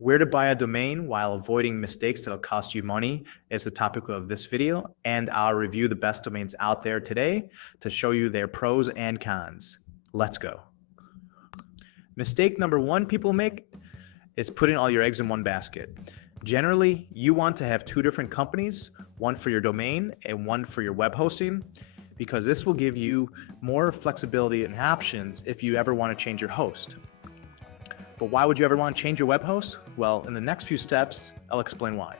Where to buy a domain while avoiding mistakes that'll cost you money is the topic of this video, and I'll review the best domains out there today to show you their pros and cons. Let's go. Mistake number one people make is putting all your eggs in one basket. Generally, you want to have two different companies, one for your domain and one for your web hosting, because this will give you more flexibility and options if you ever want to change your host. But why would you ever want to change your web host? Well, in the next few steps, I'll explain why.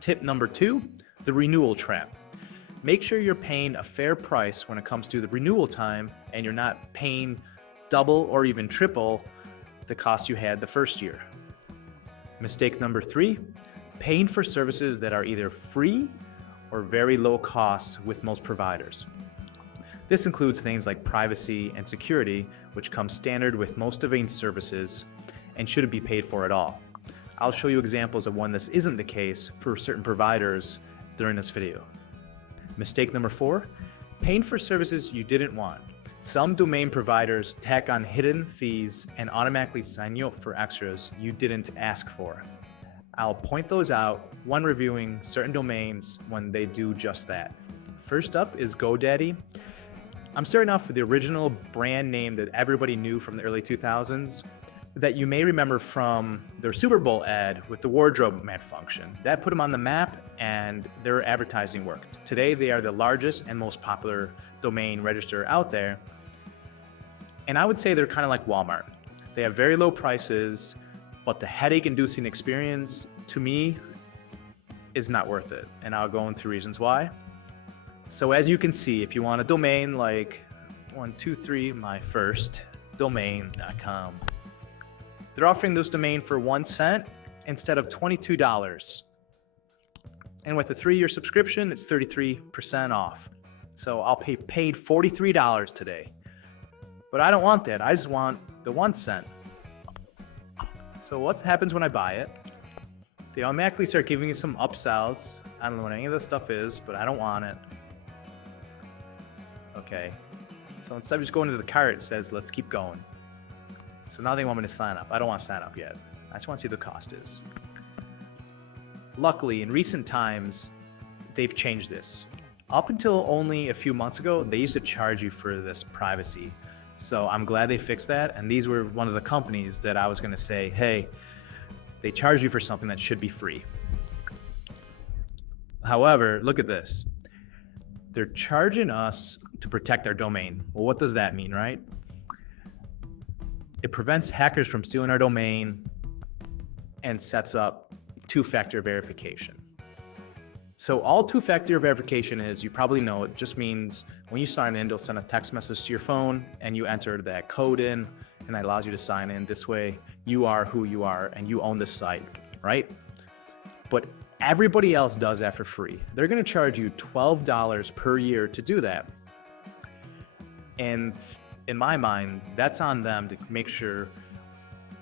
Tip number two, the renewal trap. Make sure you're paying a fair price when it comes to the renewal time and you're not paying double or even triple the cost you had the first year. Mistake number three, paying for services that are either free or very low costs with most providers. This includes things like privacy and security, which come standard with most domain services and shouldn't be paid for at all. I'll show you examples of when this isn't the case for certain providers during this video. Mistake number four, paying for services you didn't want. Some domain providers tack on hidden fees and automatically sign you up for extras you didn't ask for. I'll point those out when reviewing certain domains when they do just that. First up is GoDaddy. I'm starting off with the original brand name that everybody knew from the early 2000s that you may remember from their Super Bowl ad with the wardrobe malfunction. That put them on the map and their advertising worked. Today they are the largest and most popular domain register out there. And I would say they're kind of like Walmart. They have very low prices, but the headache-inducing experience, to me, is not worth it. And I'll go into reasons why. So as you can see, if you want a domain like 123myfirstdomain.com, they're offering this domain for 1 cent instead of $22. And with a 3-year subscription, it's 33% off. So I'll pay paid $43 today. But I don't want that. I just want the 1 cent. So what happens when I buy it? They automatically start giving you some upsells. I don't know what any of this stuff is, but I don't want it. Okay. So instead of just going to the cart, it says, let's keep going. So now they want me to sign up. I don't want to sign up yet. I just want to see what the cost is. Luckily, in recent times, they've changed this. Up until only a few months ago, they used to charge you for this privacy. So I'm glad they fixed that. And these were one of the companies that I was going to say, hey, they charge you for something that should be free. However, look at this. They're charging us to protect our domain. Well, what does that mean, right? It prevents hackers from stealing our domain and sets up two-factor verification. So all two-factor verification is, you probably know, it just means when you sign in, they'll send a text message to your phone and you enter that code in, and that allows you to sign in. This way, you are who you are and you own this site, right? But everybody else does that for free. They're going to charge you $12 per year to do that. And in my mind, that's on them to make sure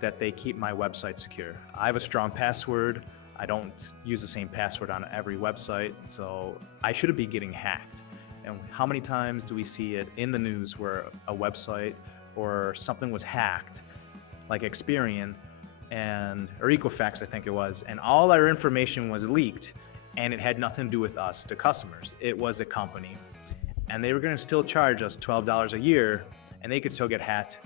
that they keep my website secure. I have a strong password. I don't use the same password on every website, so I shouldn't be getting hacked. And how many times do we see it in the news where a website or something was hacked, like Experian or Equifax, I think it was, and all our information was leaked, and it had nothing to do with us, the customers. It was a company, and they were going to still charge us $12 a year, and they could still get hacked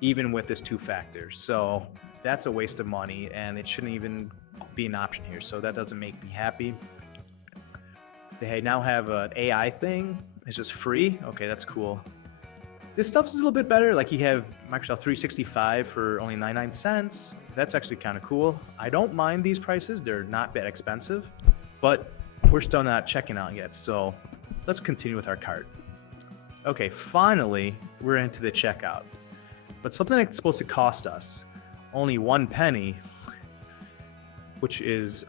even with this two-factor. So that's a waste of money, and it shouldn't even be an option here. So that doesn't make me happy. They now have an AI thing. It's just free. Okay, that's cool. This stuff is a little bit better. Like, you have Microsoft 365 for only 99 cents. That's actually kind of cool. I don't mind these prices. They're not that expensive, but we're still not checking out yet. So let's continue with our cart. Okay, finally, we're into the checkout. But something that's supposed to cost us only 1 penny, which is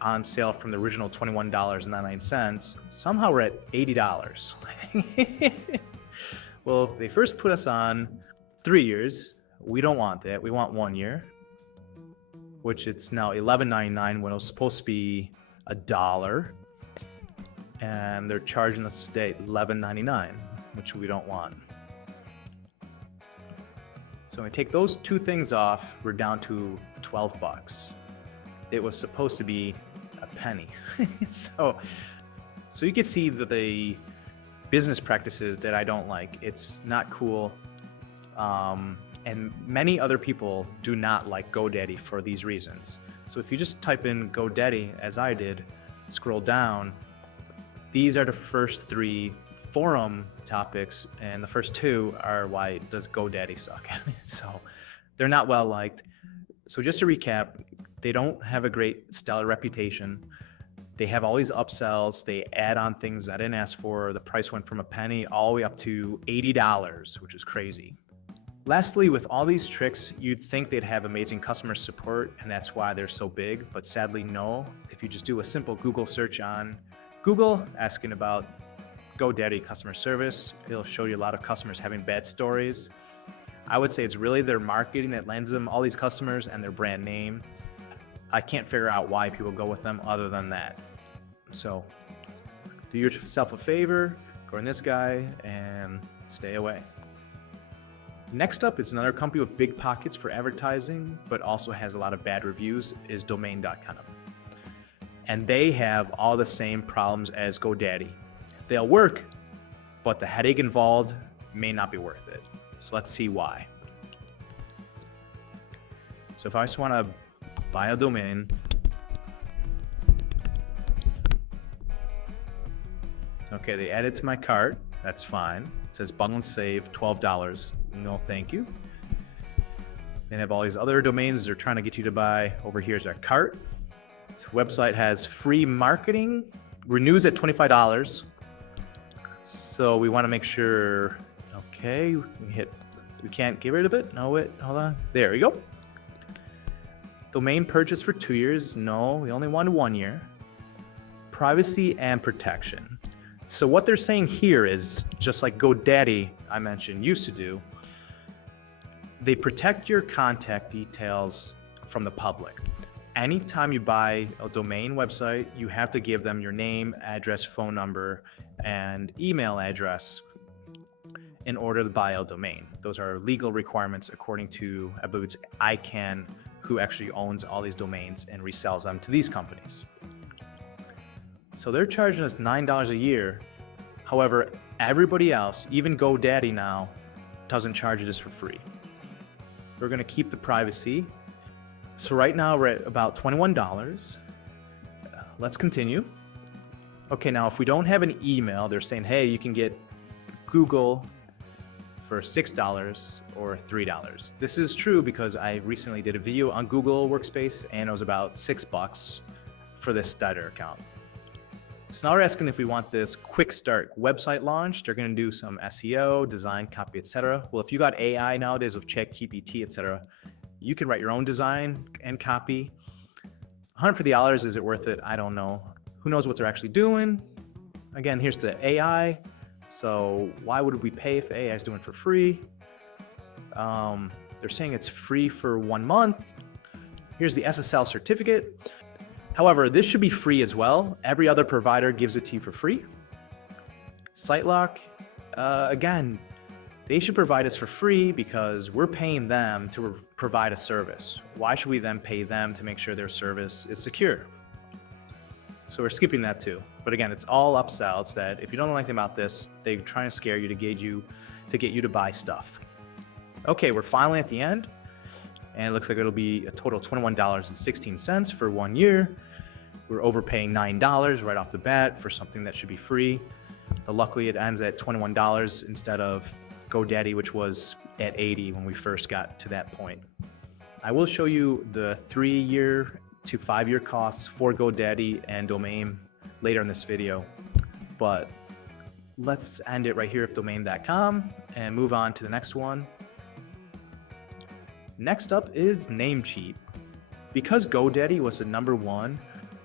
on sale from the original $21.99, somehow we're at $80. Well, if they first put us on 3 years, we don't want that. We want 1 year, which it's now $11.99 when it was supposed to be $1. And they're charging us today $11.99, which we don't want. So when we take those two things off, we're down to $12. It was supposed to be a penny. So you can see the business practices that I don't like. It's not cool. And many other people do not like GoDaddy for these reasons. So if you just type in GoDaddy, as I did, scroll down, these are the first 3 forum topics, and the first 2 are why does GoDaddy suck. So they're not well liked. So just to recap, they don't have a great stellar reputation. They have all these upsells. They add on things I didn't ask for. The price went from a penny all the way up to $80, which is crazy. Lastly, with all these tricks, you'd think they'd have amazing customer support, and that's why they're so big, but sadly, no. If you just do a simple Google search on Google asking about GoDaddy customer service, it'll show you a lot of customers having bad stories. I would say it's really their marketing that lands them all these customers and their brand name. I can't figure out why people go with them other than that. So do yourself a favor, go in this guy, and stay away. Next up is another company with big pockets for advertising, but also has a lot of bad reviews, is Domain.com. And they have all the same problems as GoDaddy. They'll work, but the headache involved may not be worth it. So let's see why. So if I just want to buy a domain, okay, they add it to my cart. That's fine. It says bundle and save, $12. No, thank you. They have all these other domains they're trying to get you to buy. Over here's their cart. This website has free marketing, renews at $25. So we want to make sure, okay, we can't get rid of it. No, wait, hold on. There we go. Domain purchase for 2 years. No, we only wanted 1 year. Privacy and protection. So what they're saying here is, just like GoDaddy, I mentioned, used to do, they protect your contact details from the public. Anytime you buy a domain website, you have to give them your name, address, phone number, and email address in order to buy a domain. Those are legal requirements according to, I believe it's ICANN, who actually owns all these domains and resells them to these companies. So they're charging us $9 a year. However, everybody else, even GoDaddy now, doesn't charge this for free. We're gonna keep the privacy. So right now we're at about $21. Let's continue. Okay, now if we don't have an email, they're saying, hey, you can get Google for $6 or $3. This is true because I recently did a video on Google Workspace and it was about $6 for this starter account. So now we're asking if we want this quick start website launch. They're going to do some SEO, design, copy, etc. Well, if you got AI nowadays with ChatGPT, etc., you can write your own design and copy. $150, is it worth it? I don't know. Who knows what they're actually doing? Again, here's the AI. So why would we pay if AI is doing it for free? They're saying it's free for 1 month. Here's the SSL certificate. However, this should be free as well. Every other provider gives it to you for free. SiteLock, again, they should provide us for free because we're paying them to provide a service. Why should we then pay them to make sure their service is secure? So we're skipping that too. But again, it's all upsell. It's that if you don't know anything about this, they're trying to scare you to get you to buy stuff. Okay, we're finally at the end. And it looks like it'll be a total of $21.16 for 1 year. We're overpaying $9 right off the bat for something that should be free. But luckily it ends at $21 instead of GoDaddy, which was at $80 when we first got to that point. I will show you the 3-year to 5-year costs for GoDaddy and Domain later in this video. But let's end it right here with Domain.com and move on to the next one. Next up is Namecheap. Because GoDaddy was the #1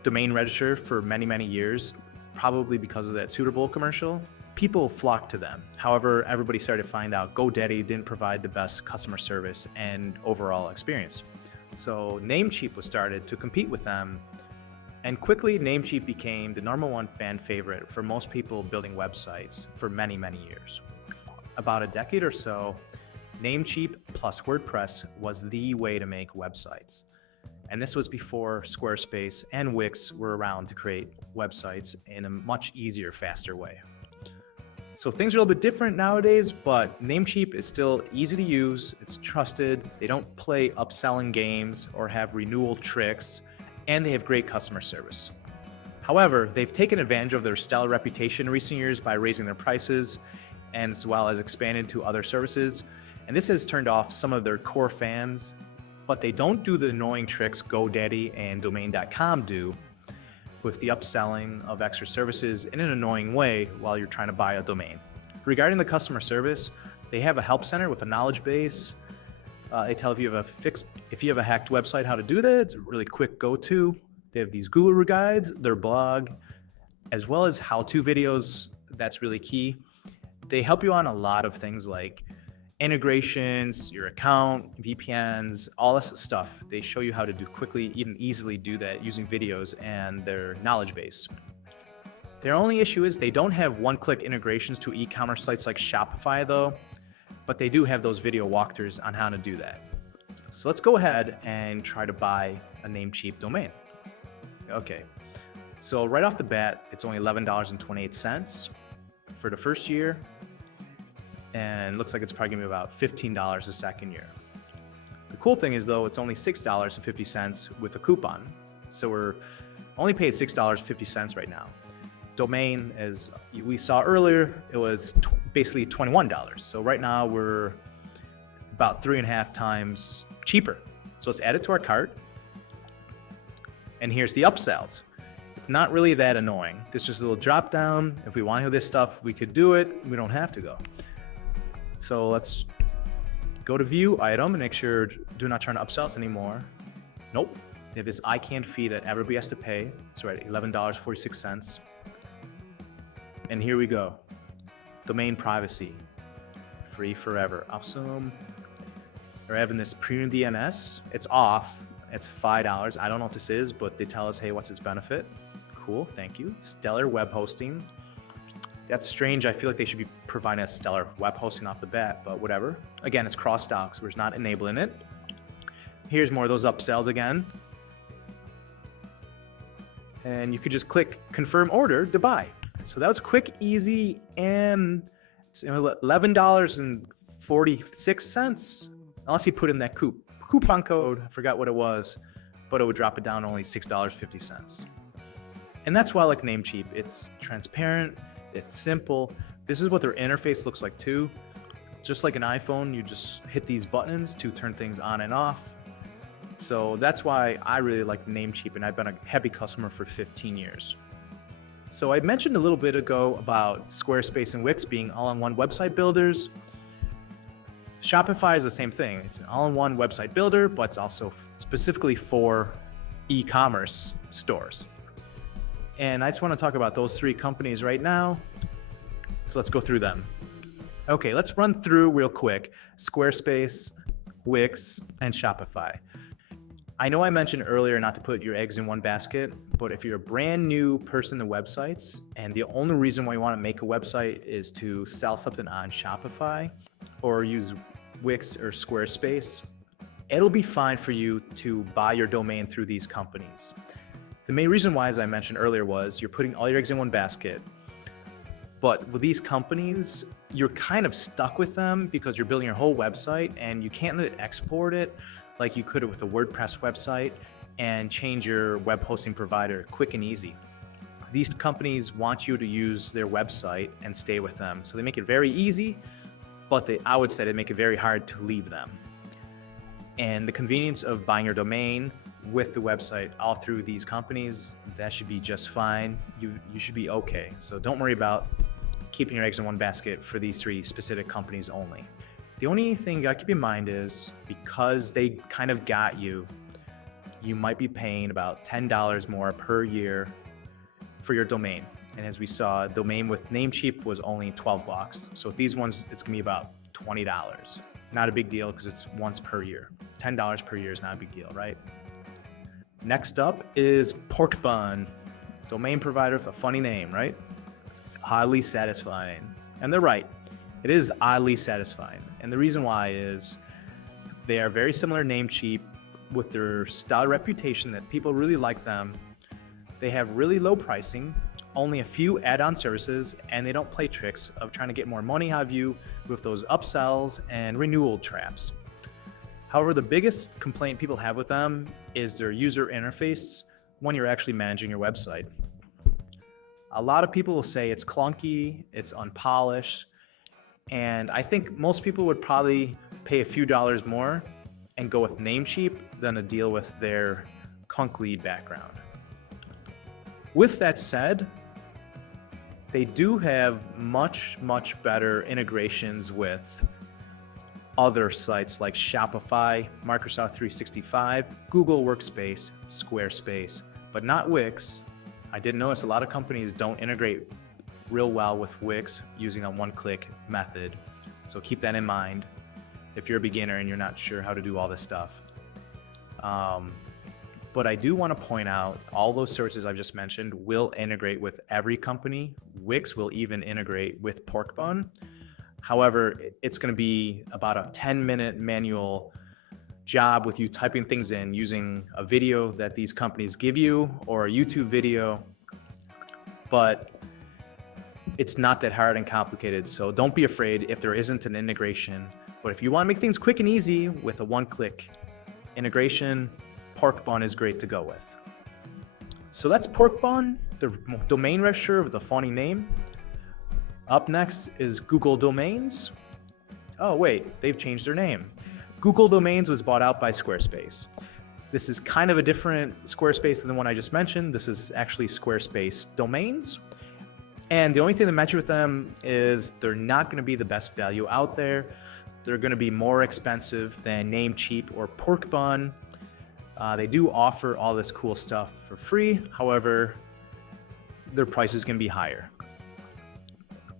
domain registrar for many, many years, probably because of that Super Bowl commercial, people flocked to them. However, everybody started to find out GoDaddy didn't provide the best customer service and overall experience. So Namecheap was started to compete with them, and quickly Namecheap became the #1 fan favorite for most people building websites for many, many years. About a decade or so, Namecheap plus WordPress was the way to make websites. And this was before Squarespace and Wix were around to create websites in a much easier, faster way. So things are a little bit different nowadays, but Namecheap is still easy to use, it's trusted, they don't play upselling games or have renewal tricks, and they have great customer service. However, they've taken advantage of their stellar reputation in recent years by raising their prices, and as well as expanded to other services, and this has turned off some of their core fans, but they don't do the annoying tricks GoDaddy and Domain.com do, with the upselling of extra services in an annoying way while you're trying to buy a domain. Regarding the customer service, they have a help center with a knowledge base. They tell if you have a hacked website how to do that. It's a really quick go-to. They have these guru guides, their blog, as well as how-to videos. That's really key. They help you on a lot of things like integrations, your account, VPNs, all this stuff. They show you how to do quickly, even easily do that using videos and their knowledge base. Their only issue is they don't have one-click integrations to e-commerce sites like Shopify though, but they do have those video walkthroughs on how to do that. So let's go ahead and try to buy a Namecheap domain. Okay, so right off the bat, it's only $11.28 for the first year. And looks like it's probably gonna be about $15 the second year. The cool thing is though, it's only $6.50 with a coupon. So we're only paid $6.50 right now. Domain, as we saw earlier, it was basically $21. So right now we're about 3.5 times cheaper. So let's add it to our cart. And here's the upsells. It's not really that annoying. There's just a little drop down. If we want to do this stuff, we could do it. We don't have to go. So let's go to view item and make sure do not turn upsells anymore. Nope. They have this ICANN fee that everybody has to pay. So we're at $11.46. And here we go. Domain privacy. Free forever. Awesome. We're having this premium DNS. It's off. It's $5. I don't know what this is, but they tell us, hey, what's its benefit? Cool, thank you. Stellar web hosting. That's strange. I feel like they should be providing us stellar web hosting off the bat, but whatever. Again, it's cross-doc, so we're not enabling it. Here's more of those upsells again. And you could just click confirm order to buy. So that was quick, easy, and it's $11.46. Unless you put in that coupon code, I forgot what it was, but it would drop it down to only $6.50. And that's why I like Namecheap. It's transparent. It's simple. This is what their interface looks like too. Just like an iPhone, you just hit these buttons to turn things on and off. So that's why I really like Namecheap, and I've been a happy customer for 15 years. So I mentioned a little bit ago about Squarespace and Wix being all-in-one website builders. Shopify is the same thing. It's an all-in-one website builder, but it's also specifically for e-commerce stores. And I just want to talk about those three companies right now. So let's go through them. Okay, let's run through real quick Squarespace, Wix, and Shopify. I know I mentioned earlier not to put your eggs in one basket, but if you're a brand new person to websites and the only reason why you want to make a website is to sell something on Shopify or use Wix or Squarespace, it'll be fine for you to buy your domain through these companies. The main reason why, as I mentioned earlier, was you're putting all your eggs in one basket. But with these companies, you're kind of stuck with them because you're building your whole website and you can't export it like you could with a WordPress website and change your web hosting provider quick and easy. These companies want you to use their website and stay with them. So they make it very easy, but I would say they make it very hard to leave them. And the convenience of buying your domain with the website all through these companies, that should be just fine. You should be okay. So don't worry about keeping your eggs in one basket for these three specific companies only. The only thing you gotta keep in mind is because they kind of got you, you might be paying about $10 more per year for your domain. And as we saw, domain with Namecheap was only $12. So with these ones, it's gonna be about $20. Not a big deal because it's once per year. $10 per year is not a big deal, right? Next up is Porkbun, domain provider with a funny name, right? It's oddly satisfying. And they're right, it is oddly satisfying. And the reason why is they are very similar to Namecheap, with their stellar reputation that people really like them. They have really low pricing, only a few add-on services, and they don't play tricks of trying to get more money out of you with those upsells and renewal traps. However, the biggest complaint people have with them is their user interface when you're actually managing your website. A lot of people will say it's clunky, it's unpolished, and I think most people would probably pay a few dollars more and go with Namecheap than to deal with their clunky background. With that said, they do have much better integrations with other sites like Shopify, Microsoft 365, Google Workspace, Squarespace, but not Wix. I did notice a lot of companies don't integrate real well with Wix using a one-click method. So keep that in mind if you're a beginner and you're not sure how to do all this stuff. But I do want to point out all those services I've just mentioned will integrate with every company. Wix will even integrate with Porkbun. However, it's going to be about a 10-minute manual job with you typing things in using a video that these companies give you or a YouTube video. But it's not that hard and complicated. So don't be afraid if there isn't an integration. But if you want to make things quick and easy with a one-click integration, Porkbun is great to go with. So that's Porkbun, the domain registrar with a funny name. Up next is Google Domains. Oh wait, they've changed their name. Google Domains was bought out by Squarespace. This is kind of a different Squarespace than the one I just mentioned. This is actually Squarespace Domains. And the only thing to mention with them is they're not going to be the best value out there. They're going to be more expensive than Namecheap or Porkbun. They do offer all this cool stuff for free. However, their price is going to be higher.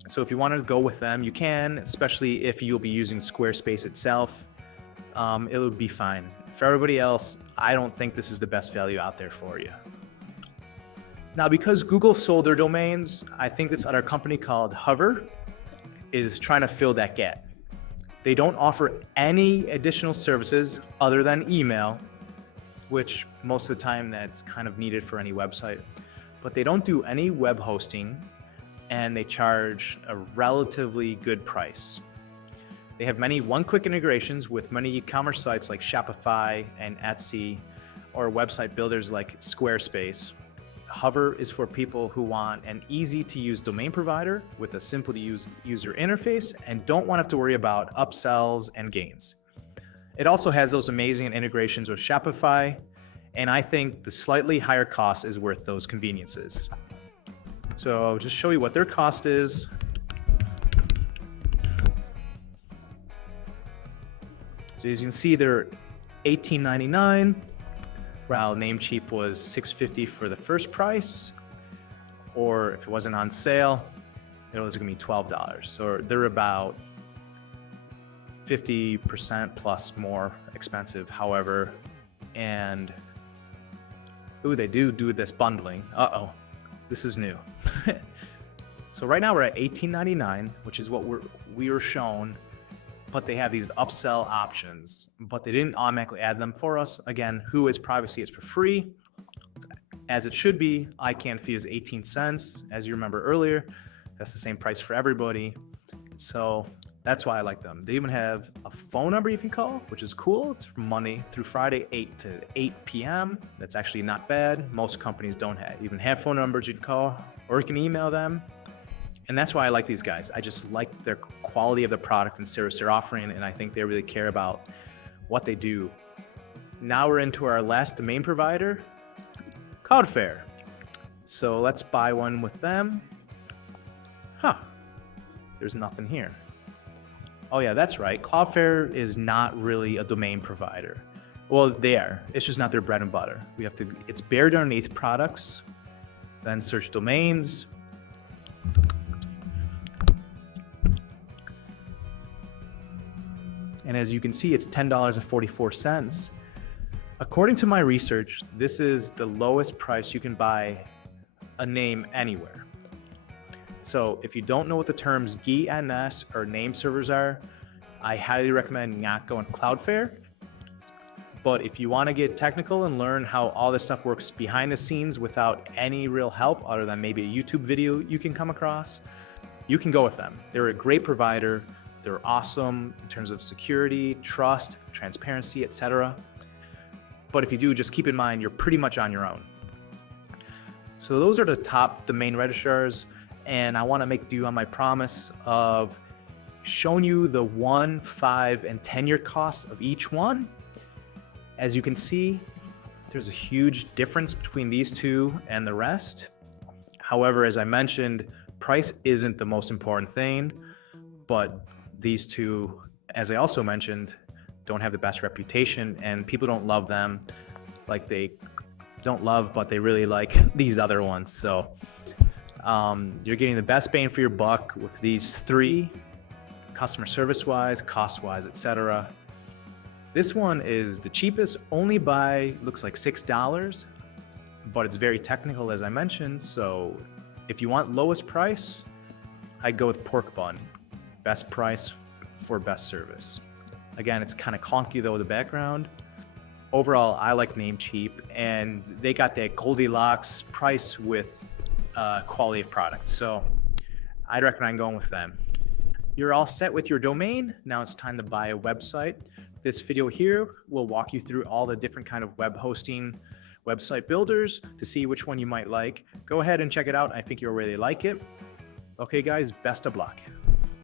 So if you want to go with them, you can, especially if you'll be using Squarespace itself. It'll be fine. For everybody else, I don't think this is the best value out there for you. Now, because Google sold their domains, I think this other company called Hover is trying to fill that gap. They don't offer any additional services other than email, which most of the time that's kind of needed for any website. But they don't do any web hosting, and they charge a relatively good price. They have many one-click integrations with many e-commerce sites like Shopify and Etsy, or website builders like Squarespace. Hover is for people who want an easy-to-use domain provider with a simple-to-use user interface and don't want to have to worry about upsells and gains. It also has those amazing integrations with Shopify, and I think the slightly higher cost is worth those conveniences. So I'll just show you what their cost is. So as you can see, they're $18.99, while Namecheap was $6.50 for the first price, or if it wasn't on sale, it was going to be $12. So they're about 50% plus more expensive, however, and they do this bundling. This is new. So right now we're at $18.99, which is what we were shown, but they have these upsell options, but they didn't automatically add them for us. Again, who is privacy? It's for free, as it should be. ICANN fee is 18 cents, as you remember earlier. That's the same price for everybody. So that's why I like them. They even have a phone number you can call, which is cool. It's from Monday through Friday, 8 to 8 p.m. That's actually not bad. Most companies don't even have phone numbers you can call, or you can email them. And that's why I like these guys. I just like their quality of the product and service they're offering, and I think they really care about what they do. Now we're into our last domain provider, Cloudflare. So let's buy one with them. There's nothing here. Oh yeah, that's right. Cloudflare is not really a domain provider. Well, they are. It's just not their bread and butter. It's buried underneath products, then search domains. And as you can see, it's $10.44. According to my research, this is the lowest price you can buy a name anywhere. So if you don't know what the terms DNS or name servers are, I highly recommend not going Cloudflare. But if you want to get technical and learn how all this stuff works behind the scenes without any real help other than maybe a YouTube video you can come across, you can go with them. They're a great provider. They're awesome in terms of security, trust, transparency, etc. But if you do, just keep in mind you're pretty much on your own. So those are the top domain registrars, and I want to make do on my promise of showing you the 1, 5, and 10-year costs of each one. As you can see, there's a huge difference between these two and the rest. However, as I mentioned, price isn't the most important thing, but these two, as I also mentioned, don't have the best reputation, and people don't love them like they don't love, but they really like these other ones. So you're getting the best bang for your buck with these three, customer service wise, cost wise, etc. This one is the cheapest, only by looks like $6, but it's very technical, as I mentioned. So if you want lowest price, I'd go with Porkbun, best price for best service. Again, it's kind of clunky though, the background. Overall, I like Namecheap, and they got that Goldilocks price with quality of product. So I'd recommend going with them. You're all set with your domain. Now it's time to buy a website. This video here will walk you through all the different kind of web hosting website builders to see which one you might like. Go ahead and check it out. I think you'll really like it. Okay, guys, best of luck.